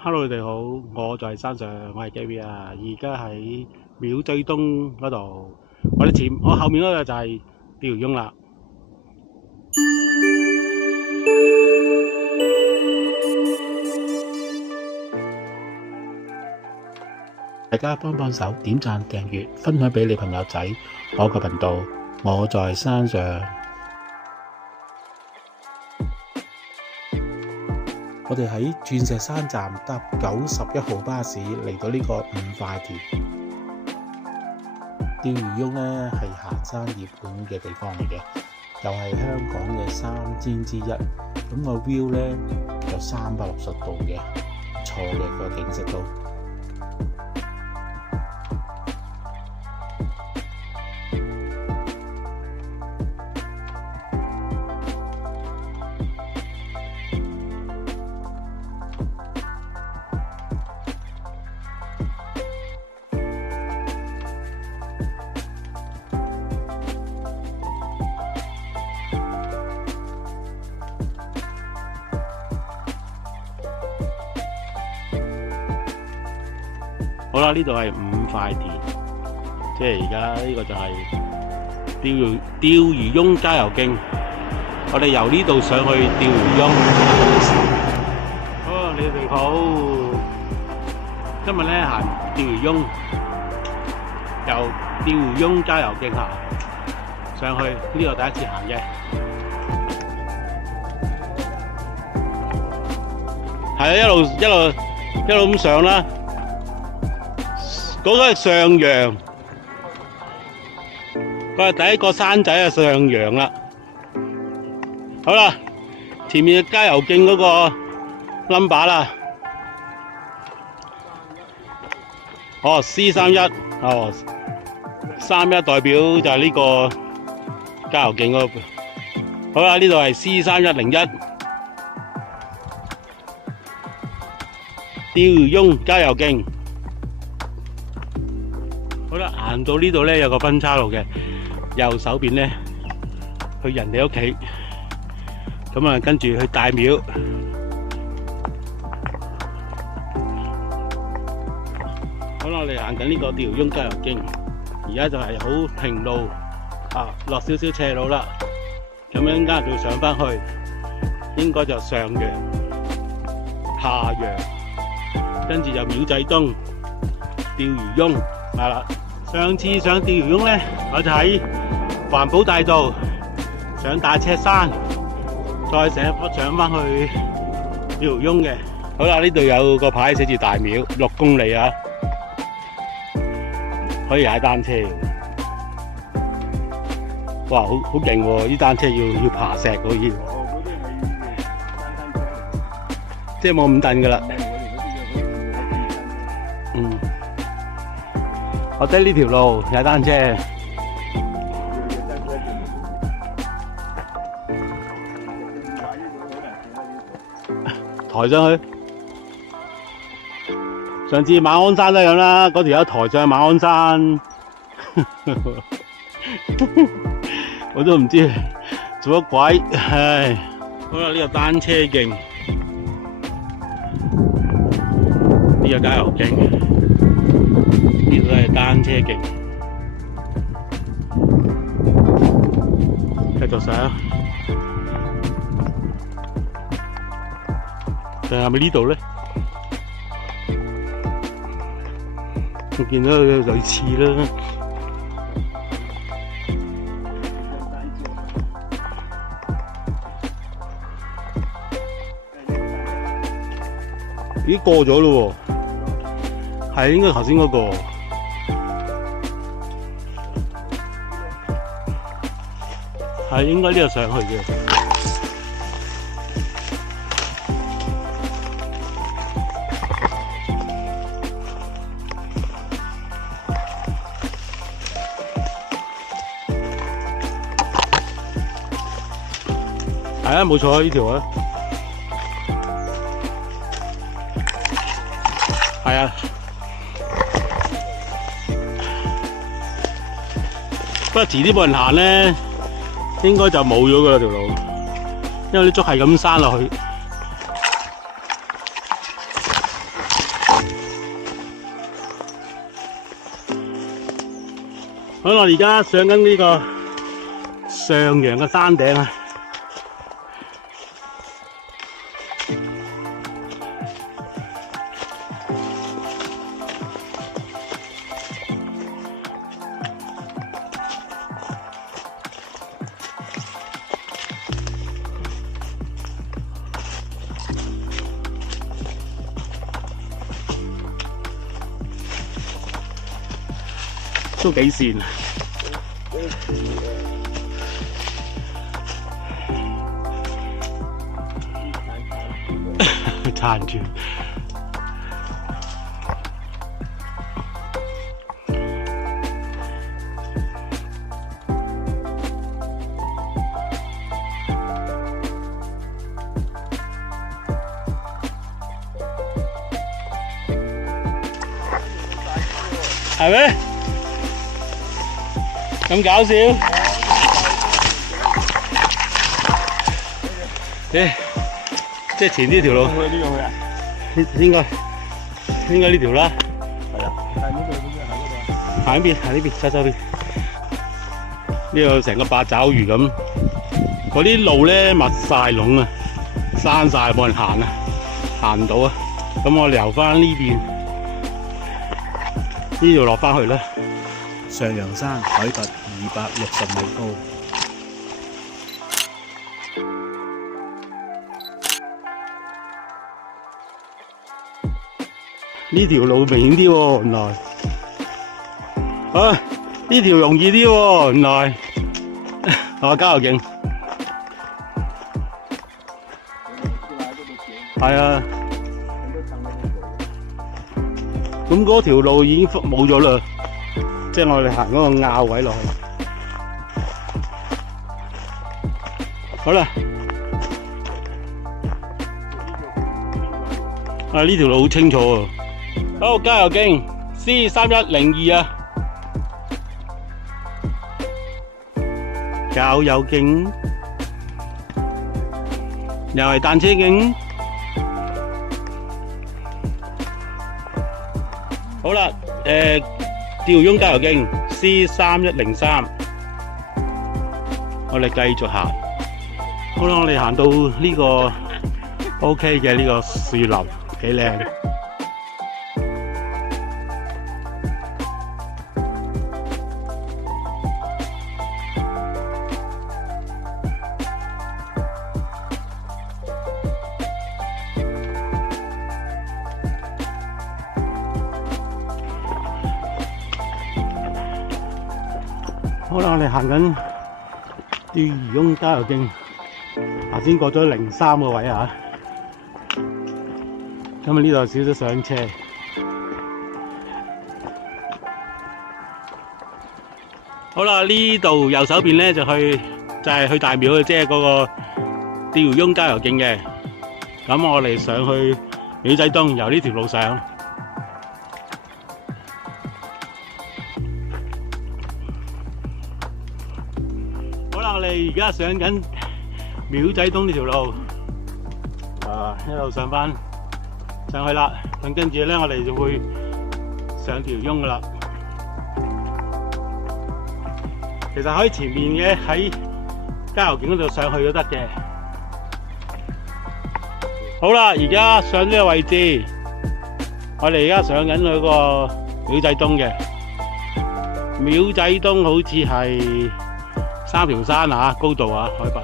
Hello，你哋好，我就係山上，我係 Gary 啊，而家喺廟最東嗰度，我後面嗰個就係釣魚翁啦。大家幫幫手，點讚、訂閱、分享俾你朋友仔，我個頻道，我在山上。我哋喺鑽石山站搭91號巴士嚟到呢個五塊田。釣魚翁呢係行山熱門嘅地方嚟嘅，又係香港嘅3尖之一。咁個 view 呢有360度嘅，唔錯嘅個景色都。好啦，呢度係五塊田，即係而家呢個就係釣魚翁郊遊徑。我哋由呢度上去釣魚翁。好，你哋好，今日咧行釣魚翁，由釣魚翁郊遊徑行上去，呢個第一次行嘅。係啊，一路咁上啦。嗰個係上陽，佢係第一個山仔係上陽啦。好啦，前面嘅郊遊徑嗰個 number 啦，哦 C31，哦31代表就係呢個郊遊徑嗰個。好啦，呢度係 C3101，釣魚翁郊遊徑。好啦，行到呢度咧有個分岔路嘅，右手邊咧去人哋屋企，咁啊跟住去大廟。好啦，我哋行緊呢個釣魚翁郊遊徑，而家就係好平路啊，落少少斜路啦，咁樣間就上翻去，應該就上陽、下陽，跟住就廟仔東、釣魚翁。係啦，上次上釣魚翁咧，我就喺環保大道上大赤山，再上翻去釣魚翁嘅。好啦，呢度有個牌寫住大廟6公里啊，可以踩單車。哇，好勁喎！啲單車要爬石喎，要。即係冇咁蹬噶啦。我得呢條路踩單車，抬上去。上次馬鞍山都係咁啦，嗰條友抬上去馬鞍山，我都唔知做乜鬼。唉，好啦，呢個單車徑，呢個郊遊徑。呢度都係單車徑，繼續上，但係咪呢度咧？我見到有類似啦。咦，過咗咯喎，係應該頭先嗰個。係應該呢度上去嘅。係啊，冇錯，呢條啊。係啊。不過遲啲冇人行咧。應該就冇咗噶啦條路，因為啲竹係咁生落去。好，我而家上緊呢個上陽嘅山頂啊！都幾跣，撐住。係咩？咁搞笑？即係前呢條路。去呢度去啊？應該呢條啦。係啊。係呢度行嗰度。行呢邊，行呢邊，西邊。呢個成個八爪魚咁，嗰啲路咧密晒籠啊，閂晒冇人行啊，行唔到啊。咁我留翻呢邊，呢度落翻去啦。上陽山海拔260米高，呢條路明顯啲喎，原來啊呢條容易啲喎，原來我加油勁，係啊，咁嗰條路已經冇咗啦。即係我哋行嗰個坳位落去，好啦，啊呢條路好清楚喎，好加油勁 C3102啊，加油勁，又係單車徑，好啦，吊翁加油徑 C3103，我哋繼續行。好啦，我哋行到呢個 OK 嘅呢個樹林，幾靚。好啦，我哋行緊吊翁加油徑，頭先過咗03個位啊，咁啊呢度少少上車。好啦，呢度右手邊咧就係去大廟嘅，即係嗰個吊翁加油徑嘅。咁我哋上去廟仔東，由呢條路上。我哋而家上緊廟仔東呢條路，一路上去啦。咁跟住咧，我哋就會上條翁噶啦。其實喺前面嘅，喺加油徑嗰度上去都得嘅。好啦，而家上呢個位置，我哋而家上緊嗰個廟仔東嘅。廟仔東好似係3條山啊，高度啊，海拔。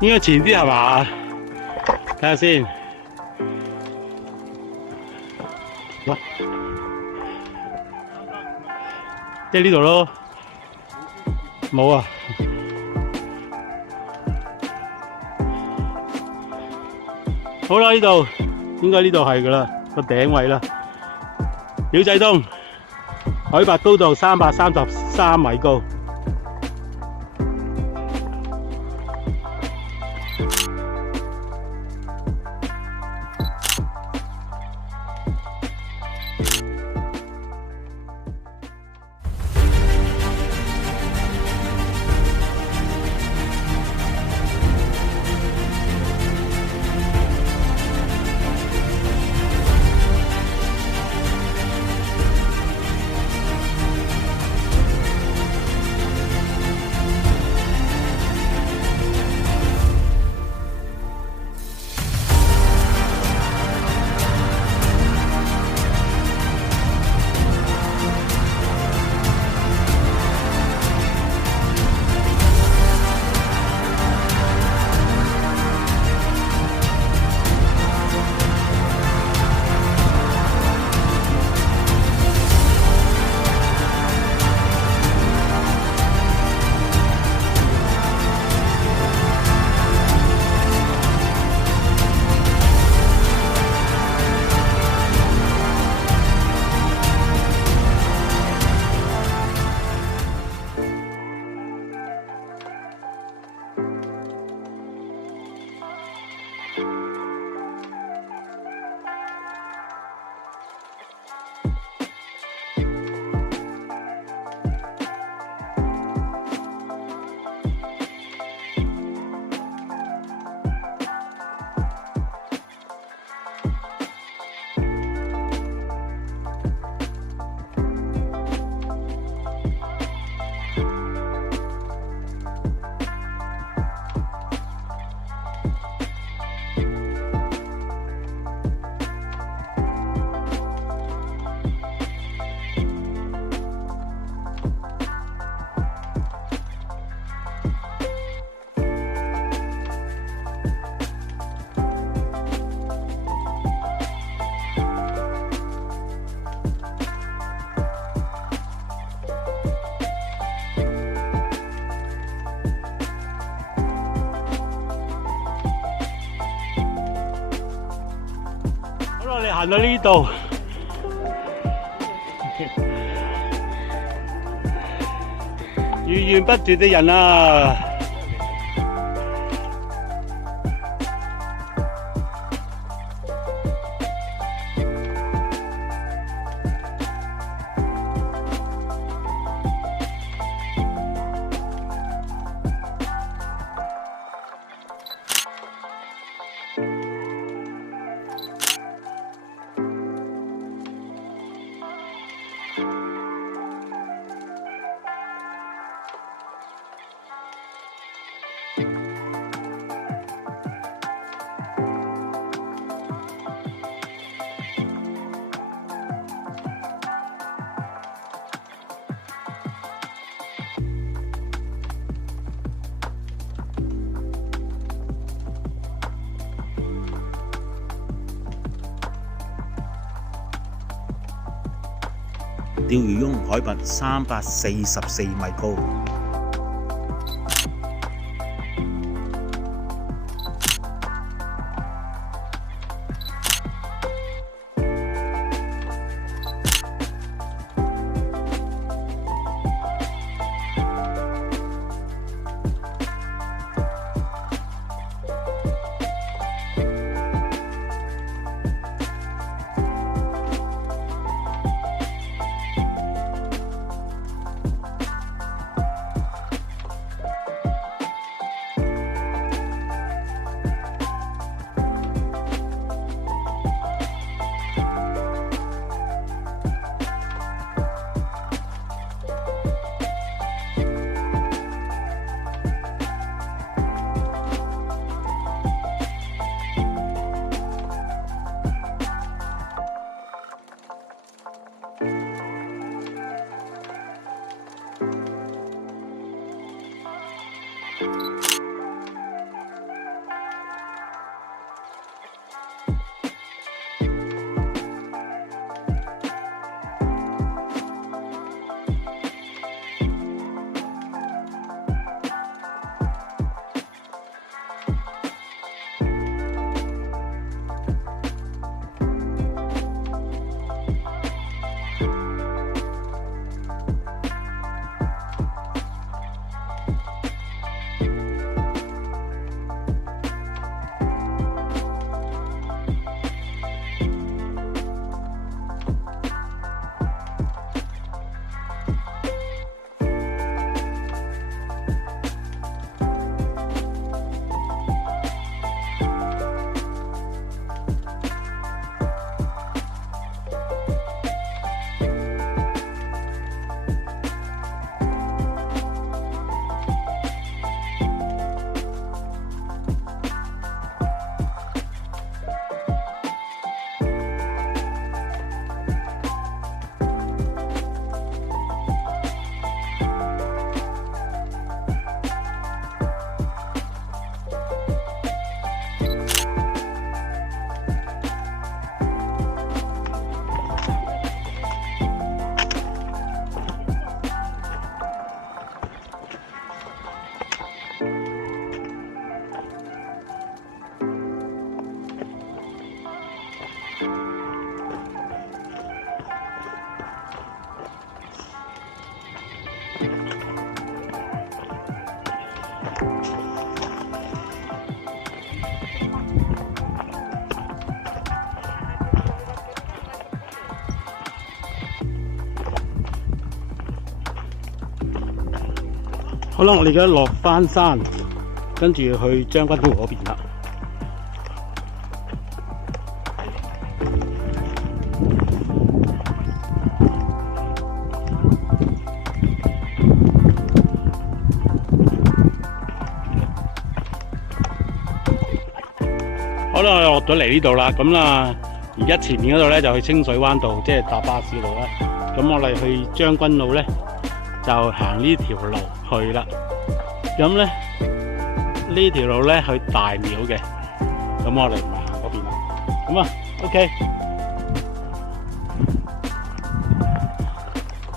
應該前啲係嘛？睇下先。即係呢度咯。冇啊。好啦，呢度應該呢度係㗎啦，個頂位啦。廟仔東海拔高度333米高。我哋行到呢度，源源不絕的人啊！釣魚翁海拔344米高。好啦，我哋而家落翻山，跟住去將軍澳嗰邊啦。好啦，我落咗嚟呢度啦，咁啦，而家前面嗰度咧就去清水灣道，即係搭巴士路啦。咁我哋去將軍澳咧，就行呢條路去啦。咁咧呢條路咧去大廟嘅，咁我哋唔係行嗰邊啦。咁啊 ，OK。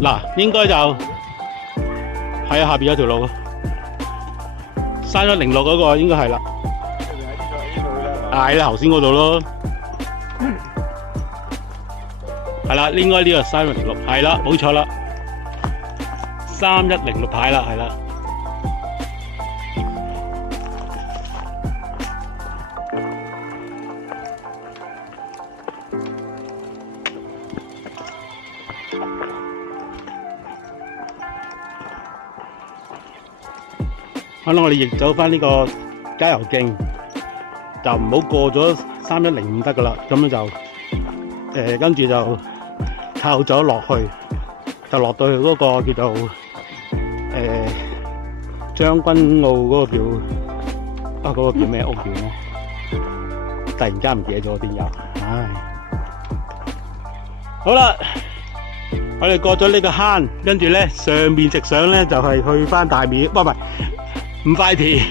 嗱，應該就係下邊有條路，山一零六嗰個應該係啦。係啦，頭先嗰度咯，係啦，應該呢個3106，係啦，冇錯啦，3106牌啦，係啦。好啦，我哋逆走翻呢個加油徑。就唔好過咗3105得噶啦，咁樣就跟住就靠咗落去，就落到去嗰個叫做將軍澳嗰個叫嗰個叫咩屋苑咧？突然間唔記得咗邊有，唉！好啦，我哋過咗呢個坑，跟住咧上面直上咧就係去翻大廟，唔係五塊田，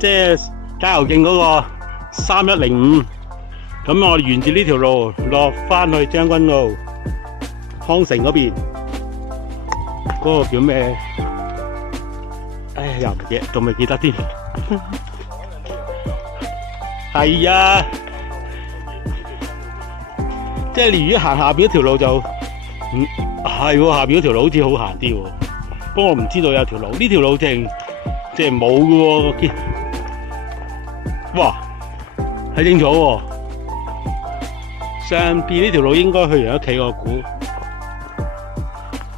即係加油徑嗰個。3105，咁我哋沿住呢條路落翻去將軍澳康城嗰邊，嗰個叫咩？哎呀，又唔記得，仲未記得添。係啊，即係如果行下邊一條路就，係喎，下邊嗰條路好似好行啲喎。不過我唔知道有條路，呢條路即係冇嘅喎。哇！睇清楚喎，上邊呢條路應該去人屋企我估，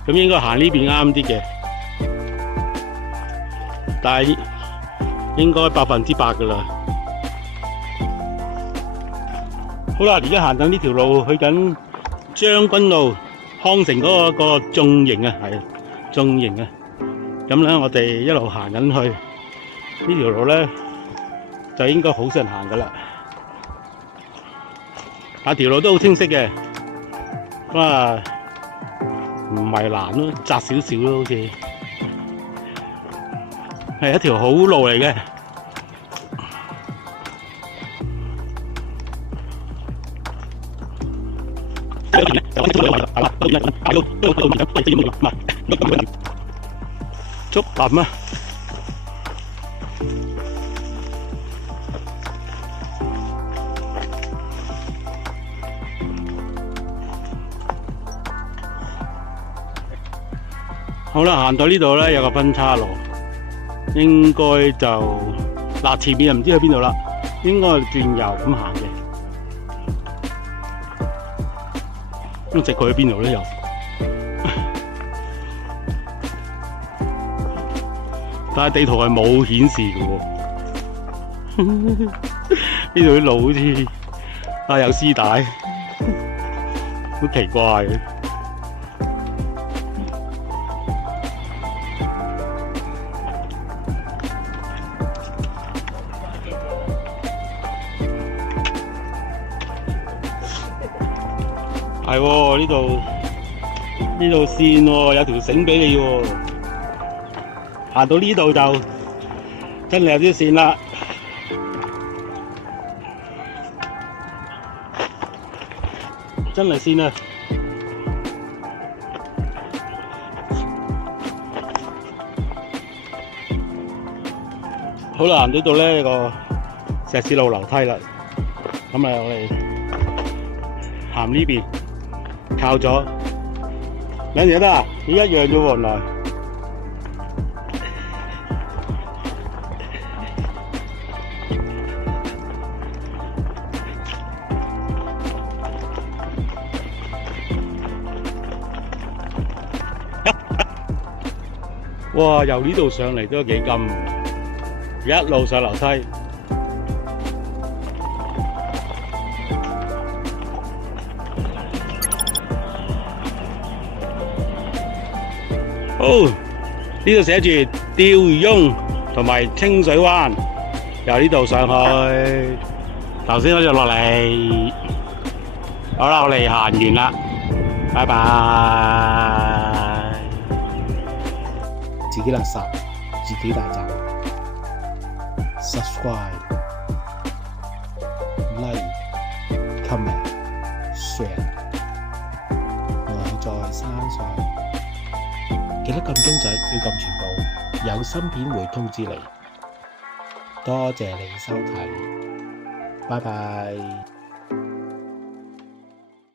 咁應該行呢邊啱啲嘅，但係應該100%噶啦。好啦，而家行緊呢條路去緊將軍澳康城嗰個眾營啊，係眾營啊。咁咧，我哋一路行緊去呢條路咧，就應該好少人行噶啦。條路都好清晰嘅，咁啊唔係難咯，窄少少咯，好似係一條好路嚟嘅。竹林啊！好啦，行到呢度咧有個分岔路，應該就嗱前面就唔知去邊度啦，應該轉右咁行嘅。咁直佢去邊度咧又？但係地圖係冇顯示嘅喎，呢度啲路好似有絲帶，好奇怪嘅。係喎，呢度線喎，有條繩俾你喎。行到呢度就真係有啲線啦。真係線啊！好啦，行到度咧個石屎路樓梯啦，咁啊我哋行呢邊。靠咗兩樣得啊，一樣啫喎，原來。哇！由呢度上嚟都幾金，一路上樓梯。好，呢度寫住釣魚翁同埋清水灣，由呢度上去。頭先嗰度落嚟，好啦，我哋行完啦，拜拜。自己垃圾，自己帶走。Subscribe、Like、Comment、Share。我在山上，記得撳鐘仔，要撳全部，有新片會通知你。多謝你收睇，拜拜。